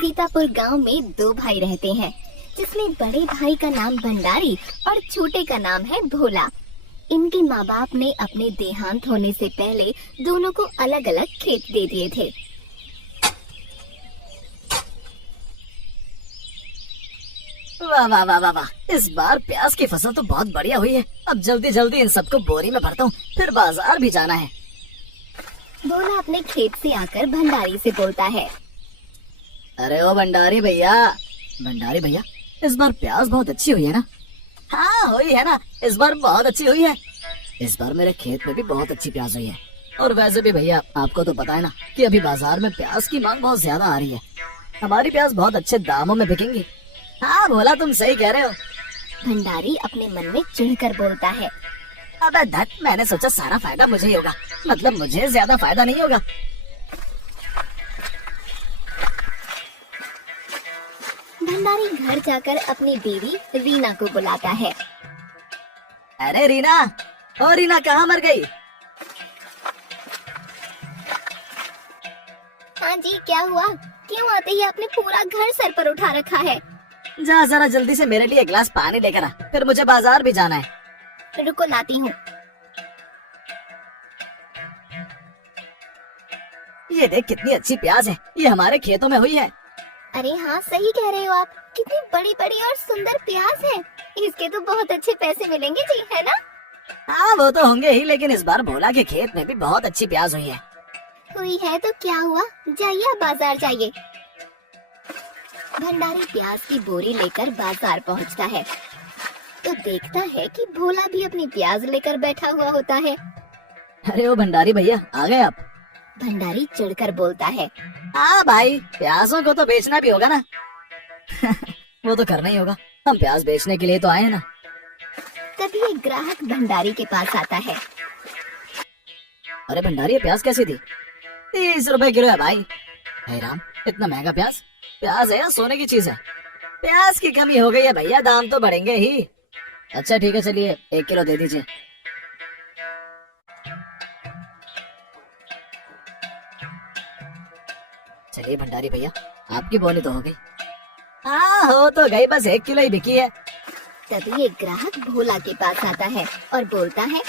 सीतापुर गांव में दो भाई रहते हैं, जिसमें बड़े भाई का नाम भंडारी और छोटे का नाम है भोला। इनके माँ बाप ने अपने देहांत होने से पहले दोनों को अलग अलग खेत दे दिए थे। वाह वाह वाह वाह वाह, इस बार प्याज की फसल तो बहुत बढ़िया हुई है। अब जल्दी जल्दी इन सबको बोरी में भरता हूँ, फिर बाजार भी जाना है। भोला अपने खेत से आकर भंडारी से बोलता है। अरे ओ भंडारी भैया, भंडारी भैया, इस बार प्याज बहुत अच्छी हुई है ना? हाँ हुई है ना, इस बार बहुत अच्छी हुई है। इस बार मेरे खेत में भी बहुत अच्छी प्याज हुई है। और वैसे भी भैया, आपको तो पता है ना कि अभी बाजार में प्याज की मांग बहुत ज्यादा आ रही है। हमारी प्याज बहुत अच्छे दामों में बिकेंगी। हाँ भोला, तुम सही कह रहे हो। भंडारी अपने मन में चिढ़कर बोलता है। अबे धत, मैंने सोचा सारा फायदा मुझे ही होगा, मतलब मुझे ज्यादा फायदा नहीं होगा। भंडारी घर जाकर अपनी बीवी रीना को बुलाता है। अरे रीना, ओ रीना, कहाँ मर गई? हाँ जी, क्या हुआ? क्यों आते ही आपने पूरा घर सर पर उठा रखा है? जा जरा जल्दी से मेरे लिए एक गिलास पानी लेकर आ, फिर मुझे बाजार भी जाना है। रुको, लाती हूँ। ये देख कितनी अच्छी प्याज है, ये हमारे खेतों में हुई है। अरे हाँ, सही कह रहे हो आप। कितनी बड़ी बड़ी और सुंदर प्याज है। इसके तो बहुत अच्छे पैसे मिलेंगे जी, है ना? हाँ वो तो होंगे ही, लेकिन इस बार भोला के खेत में भी बहुत अच्छी प्याज हुई है। हुई है तो क्या हुआ, जाइए बाजार जाइए। भंडारी प्याज की बोरी लेकर बाजार पहुंचता है तो देखता है कि भोला भी अपनी प्याज लेकर बैठा हुआ होता है। अरे ओ भंडारी भैया, आ गए आप? भंडारी चिढ़कर बोलता है। हाँ भाई, प्याजों को तो बेचना भी होगा ना। वो तो करना ही होगा, हम प्याज बेचने के लिए तो आए हैं ना। तभी एक ग्राहक भंडारी के पास आता है। अरे भंडारी, ये प्याज कैसी थी? 30 रुपए किलो है भाई। हे राम, इतना महंगा प्याज? प्याज है या सोने की चीज है? प्याज की कमी हो गई है भैया, दाम तो बढ़ेंगे ही। अच्छा ठीक है, चलिए 1 किलो दे दीजिए। चलिए भंडारी भैया, आपकी बोनी तो हो गई। हाँ हो तो गई, बस 1 किलो ही बिकी है। तभी एक ग्राहक भोला के पास आता है और बोलता है।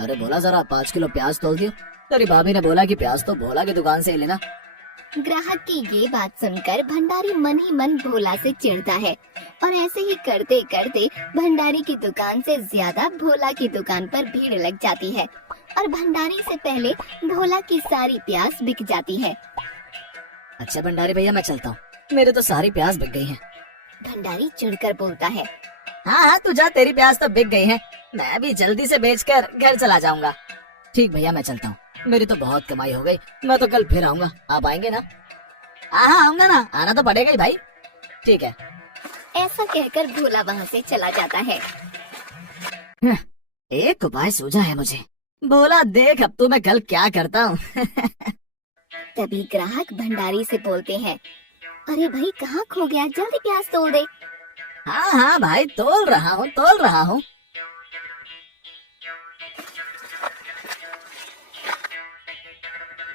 अरे भोला, जरा 5 किलो प्याज तोल दियो। तेरी भाभी ने बोला कि प्याज तो भोला की दुकान से ही लेना। ग्राहक की ये बात सुनकर भंडारी मन ही मन भोला से चिढ़ता है और ऐसे ही करते करते भंडारी की दुकान से ज्यादा भोला की दुकान पर भीड़ लग जाती है और भंडारी से पहले भोला की सारी प्याज बिक जाती है। अच्छा भंडारी भैया, मैं चलता हूँ, मेरे तो सारी प्याज बिक गई हैं। भंडारी चिढ़कर बोलता है। हाँ हाँ, तू जा, तेरी प्याज तो बिक गई है, मैं भी जल्दी से बेचकर घर चला जाऊंगा। ठीक भैया, मैं चलता हूँ, मेरी तो बहुत कमाई हो गई। मैं तो कल फिर आऊंगा, आप आएंगे ना? हाँ आऊंगा ना, आना तो पड़ेगा ही भाई। ठीक है। ऐसा कहकर भोला वहाँ से चला जाता है। एक उपाय सूझा है मुझे। भोला देख, अब तो मैं कल क्या करता हूँ। तभी ग्राहक भंडारी से बोलते हैं। अरे भाई, कहाँ खो गया? जल्दी प्याज तोल दे। हाँ हाँ भाई, तोल रहा हूँ तोल रहा हूँ।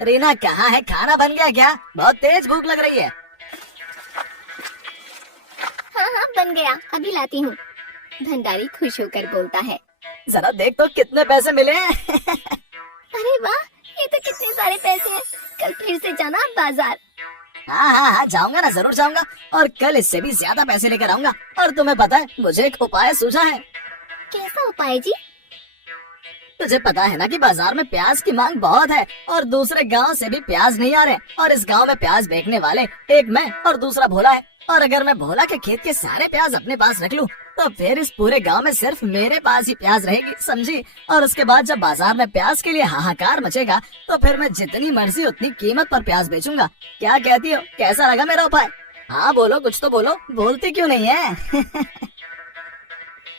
रीना कहाँ है? खाना बन गया क्या? बहुत तेज भूख लग रही है। हाँ हाँ, बन गया, अभी लाती हूँ। भंडारी खुश होकर बोलता है। जरा देख तो कितने पैसे मिले। अरे वाह, ये तो कितने सारे पैसे हैं। कल फिर से जाना बाजार। हाँ हाँ हाँ, जाऊंगा ना, जरूर जाऊंगा, और कल इससे भी ज्यादा पैसे लेकर आऊंगा। और तुम्हें पता है, मुझे एक उपाय सूझा है। कैसा उपाय जी? तुझे पता है ना कि बाजार में प्याज की मांग बहुत है और दूसरे गांव से भी प्याज नहीं आ रहे, और इस गांव में प्याज बेचने वाले एक मैं और दूसरा भोला है। और अगर मैं भोला के खेत के सारे प्याज अपने पास रख लूं, तो फिर इस पूरे गांव में सिर्फ मेरे पास ही प्याज रहेगी, समझी? और उसके बाद जब बाजार में प्याज के लिए हाहाकार मचेगा, तो फिर मैं जितनी मर्जी उतनी कीमत पर प्याज बेचूंगा। क्या कहती हो, कैसा लगा मेरा उपाय? हाँ बोलो, कुछ तो बोलो, बोलती क्यों नहीं है?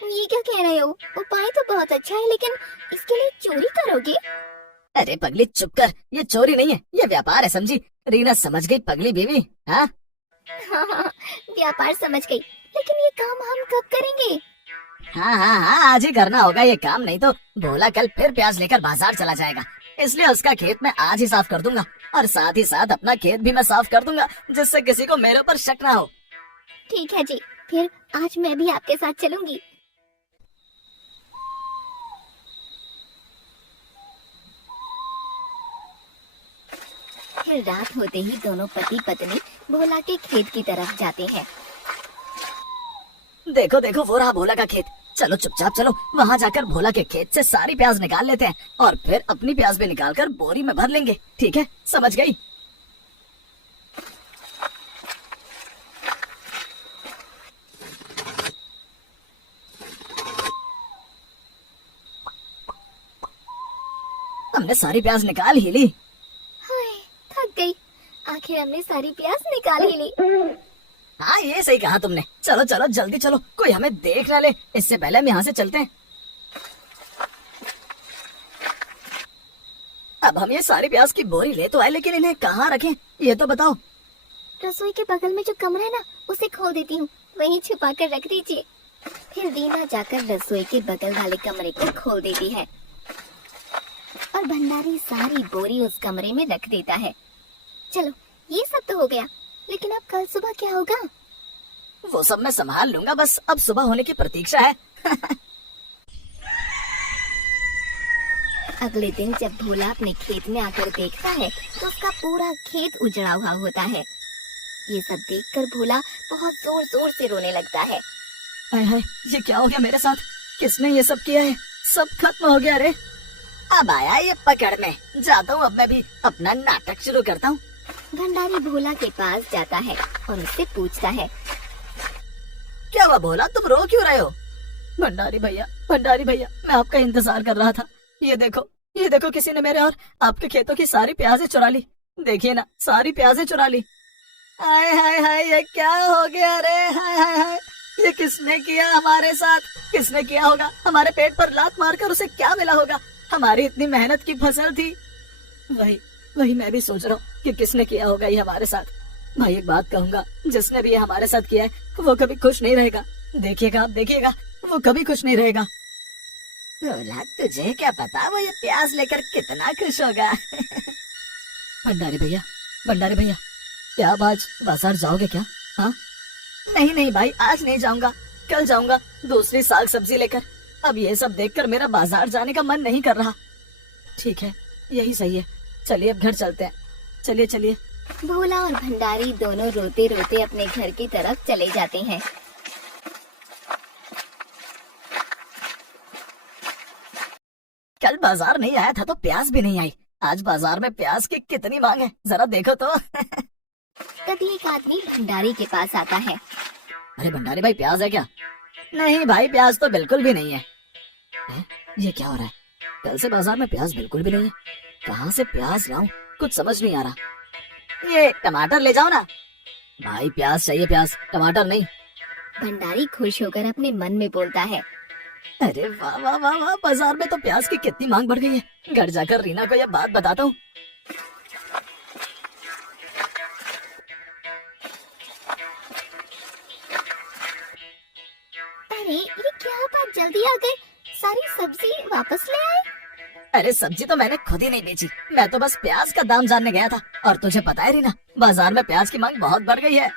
ये क्या कह रहे हो? उपाय तो बहुत अच्छा है, लेकिन इसके लिए चोरी करोगे? अरे पगली चुप कर, ये चोरी नहीं है, ये व्यापार है, समझी? रीना समझ गई पगली बीवी। हाँ हाँ, व्यापार समझ गई, लेकिन ये काम हम कब करेंगे? हाँ हाँ हाँ, आज ही करना होगा ये काम, नहीं तो भोला कल फिर प्याज लेकर बाजार चला जाएगा। इसलिए उसका खेत मैं आज ही साफ कर दूंगा और साथ ही साथ अपना खेत भी मैं साफ कर दूंगा, जिससे किसी को मेरे ऊपर शक ना हो। ठीक है जी, फिर आज मैं भी आपके साथ चलूंगी। फिर रात होते ही दोनों पति पत्नी भोला के खेत की तरफ जाते हैं। देखो देखो वो रहा भोला का खेत। चलो चुपचाप चलो, वहाँ जाकर भोला के खेत से सारी प्याज निकाल लेते हैं और फिर अपनी प्याज भी निकालकर बोरी में भर लेंगे। ठीक है, समझ गई? हमने सारी प्याज निकाल ही ली। हाय, थक गई। आखिर हमने सारी प्याज निकाल ही ली। हाँ, ये सही कहा तुमने। चलो चलो जल्दी चलो, कोई हमें देख ना ले, इससे पहले हम यहाँ से चलते हैं। अब हम ये सारी प्याज की बोरी ले तो आए, लेकिन इन्हें कहाँ रखें ये तो बताओ। रसोई के बगल में जो कमरा है ना, उसे खोल देती हूँ, वहीं छुपा कर रख दीजिए। फिर दीना जाकर रसोई के बगल वाले कमरे को खोल देती है और भंडारी सारी बोरी उस कमरे में रख देता है। चलो, ये सब तो हो गया, लेकिन अब कल सुबह क्या होगा? वो सब मैं संभाल लूंगा, बस अब सुबह होने की प्रतीक्षा है। अगले दिन जब भोला अपने खेत में आकर देखता है तो उसका पूरा खेत उजड़ा हुआ होता है। ये सब देखकर भोला बहुत जोर जोर से रोने लगता है। हाय हाय, ये क्या हो गया मेरे साथ? किसने ये सब किया है? सब खत्म हो गया रे। अब आया ये पकड़ में, जाता हूँ अब मैं भी अपना नाटक शुरू करता हूँ। भंडारी भोला के पास जाता है और उससे पूछता है, क्या हुआ भोला, तुम रो क्यों रहे हो? भंडारी भैया मैं आपका इंतजार कर रहा था। ये देखो किसी ने मेरे और आपके खेतों की सारी प्याजें चुरा ली। देखिए ना, सारी प्याजें चुरा ली। हाय हाय हाय, ये क्या हो गया रे? हाय हाय हाय, ये किसने किया हमारे साथ? किसने किया होगा? हमारे पेट पर लात मारकर उसे क्या मिला होगा? हमारी इतनी मेहनत की फसल थी। वही मैं भी सोच रहा हूँ कि किसने किया होगा ये हमारे साथ। भाई एक बात कहूंगा, जिसने भी ये हमारे साथ किया है वो कभी खुश नहीं रहेगा। देखिएगा आप देखिएगा, वो कभी खुश नहीं रहेगा। भोला, तुझे क्या पता वो ये प्याज लेकर कितना खुश होगा। भंडारी भैया क्या आप आज बाजार जाओगे क्या? हाँ? नहीं भाई, आज नहीं जाऊंगा, कल जाऊंगा दूसरी साग सब्जी लेकर। अब ये सब देखकर मेरा बाजार जाने का मन नहीं कर रहा। ठीक है, यही सही है, चलिए अब घर चलते हैं। चलिए। भोला और भंडारी दोनों रोते रोते अपने घर की तरफ चले जाते हैं। कल बाजार नहीं आया था तो प्याज भी नहीं आई। आज बाजार में प्याज की कितनी मांग है, जरा देखो तो। तभी एक आदमी भंडारी के पास आता है। अरे भंडारी भाई, प्याज है क्या? नहीं भाई, प्याज तो बिल्कुल भी नहीं है। ये क्या हो रहा है? कल से बाजार में प्याज बिल्कुल भी नहीं है। कहाँ से प्याज लाऊं, कुछ समझ नहीं आ रहा। ये टमाटर ले जाओ ना। भाई प्याज चाहिए, प्याज, टमाटर नहीं। भंडारी खुश होकर अपने मन में बोलता है, अरे वाह वाह वाह वाह, बाजार में तो प्याज की कितनी मांग बढ़ गई है। घर जाकर रीना को यह बात बताता हूँ। अरे ये क्या बात, जल्दी आ गए, सारी सब्जी वापस ले आए। अरे सब्जी तो मैंने खुद ही नहीं बेची, मैं तो बस प्याज का दाम जानने गया था। और तुझे पता है रीना, बाजार में प्याज की मांग बहुत बढ़ गई है।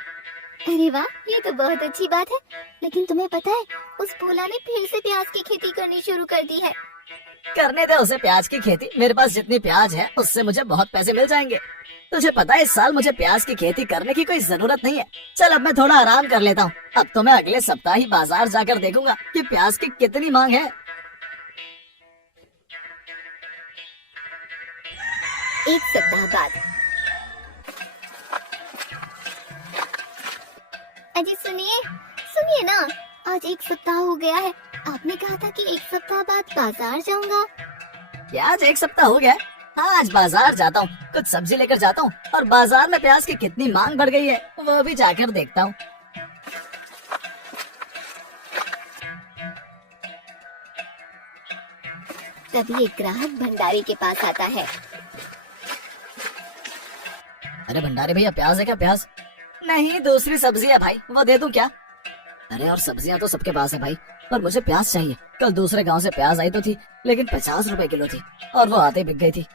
अरे वाह, ये तो बहुत अच्छी बात है। लेकिन तुम्हें पता है, उस भोला ने फिर से प्याज की खेती करनी शुरू कर दी है। करने दे उसे प्याज की खेती, मेरे पास जितनी प्याज है उससे मुझे बहुत पैसे मिल जाएंगे। तुझे पता है, इस साल मुझे प्याज की खेती करने की कोई जरूरत नहीं है। चल अब मैं थोड़ा आराम कर लेता हूँ। अब तो मैं अगले सप्ताह ही बाजार जाकर देखूंगा कि प्याज की कितनी मांग है। एक सप्ताह बाद। अजी सुनिए ना, आज एक सप्ताह हो गया है। आपने कहा था कि एक सप्ताह बाद बाजार जाऊंगा। प्याज एक सप्ताह हो गया? हाँ, आज बाजार जाता हूँ, कुछ सब्जी लेकर जाता हूँ और बाजार में प्याज की कितनी मांग बढ़ गई है वो भी जाकर देखता हूँ। तभी एक ग्राहक भंडारी के पास आता है। अरे भंडारी भैया, प्याज है क्या? प्याज नहीं, दूसरी सब्जी है भाई, वो दे दूं क्या? अरे और सब्जियां तो सबके पास है भाई, पर मुझे प्याज चाहिए। कल दूसरे गांव से प्याज आई तो थी, लेकिन 50 रुपए किलो थी और वो आते बिक गई थी।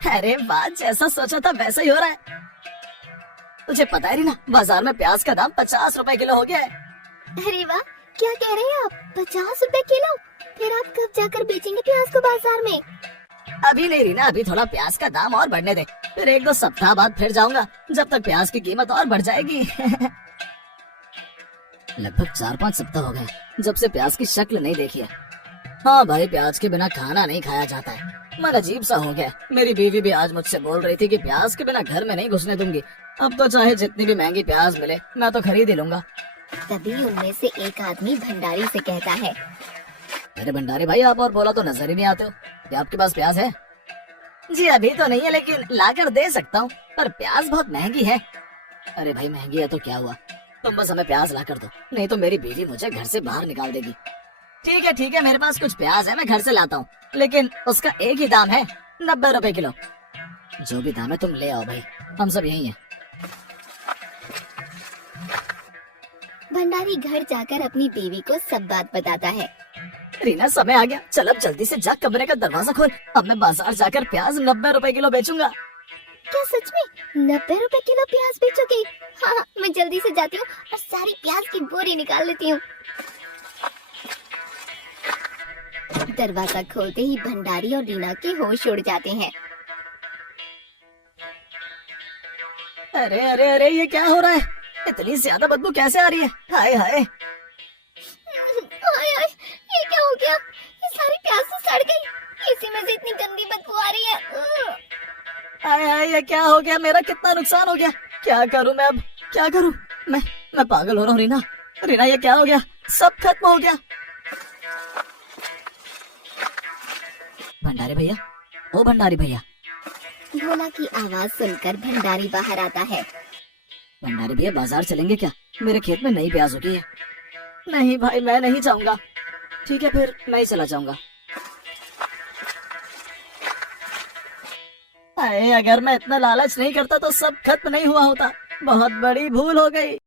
अरे वाह, जैसा सोचा था वैसा ही हो रहा है। तुझे पता है रीना, बाजार में प्याज का दाम 50 रुपए किलो हो गया है। अरे वाह, क्या कह रहे हैं आप? 50 रुपए किलो? फिर आप कब जाकर बेचेंगे प्याज को बाजार में? अभी नहीं रीना, अभी थोड़ा प्याज का दाम और बढ़ने दे, फिर 1-2 सप्ताह बाद फिर जाऊंगा, जब तक प्याज की कीमत और बढ़ जाएगी। लगभग 4-5 सप्ताह हो गए जब से प्याज की शक्ल नहीं देखी है। हाँ भाई, प्याज के बिना खाना नहीं खाया जाता है। मन अजीब सा हो गया। मेरी बीवी भी आज मुझसे बोल रही थी कि प्याज के बिना घर में नहीं घुसने दूंगी। अब तो चाहे जितनी भी महंगी प्याज मिले मैं तो खरीद ही लूंगा। तभी उनमें से एक आदमी भंडारी से कहता है, अरे भंडारी भाई, आप और बोला तो नजर ही नहीं आते हो। क्या आपके पास प्याज है? जी अभी तो नहीं है, लेकिन लाकर दे सकता हूँ, पर प्याज बहुत महंगी है। अरे भाई, महंगी है तो क्या हुआ, तुम बस हमें प्याज ला कर दो, नहीं तो मेरी बीवी मुझे घर से बाहर निकाल देगी। ठीक है, मेरे पास कुछ प्याज है, मैं घर से लाता हूँ, लेकिन उसका एक ही दाम है, 90 रुपए किलो। जो भी दाम है तुम ले आओ भाई, हम सब यही हैं। भंडारी घर जाकर अपनी बीवी को सब बात बताता है। रीना, समय आ गया, चल अब जल्दी से जा, कमरे का दरवाजा खोल। अब मैं बाजार जाकर प्याज 90 रुपए किलो बेचूंगा। क्या सच में 90 रुपए किलो प्याज बेचोगे? हाँ, मैं जल्दी से जाती हूँ और सारी प्याज की बोरी निकाल लेती हूँ। दरवाजा खोलते ही भंडारी और रीना के होश उड़ जाते हैं। अरे अरे अरे, ये क्या हो रहा है? इतनी ज्यादा बदबू कैसे आ रही है? हाय हाय, हाय हाय, ये क्या हो गया? ये सारी प्याज तो सड़ गई, इसी में से इतनी गंदी बदबू आ रही है। हाय हाय, ये क्या हो गया? मेरा कितना नुकसान हो गया। क्या करूं मैं अब, क्या करूं? मैं पागल हो रहा हूँ। रीना रीना, ये क्या हो गया? सब खत्म हो गया। भंडारी भैया, ओ भंडारी भैया। भोला की आवाज सुनकर भंडारी बाहर आता है। भंडारी भैया, बाजार चलेंगे क्या? मेरे खेत में नई प्याज उगी है। नहीं भाई, मैं नहीं जाऊंगा। ठीक है, फिर मैं ही चला जाऊंगा। अरे, अगर मैं इतना लालच नहीं करता तो सब खत्म नहीं हुआ होता। बहुत बड़ी भूल हो गई।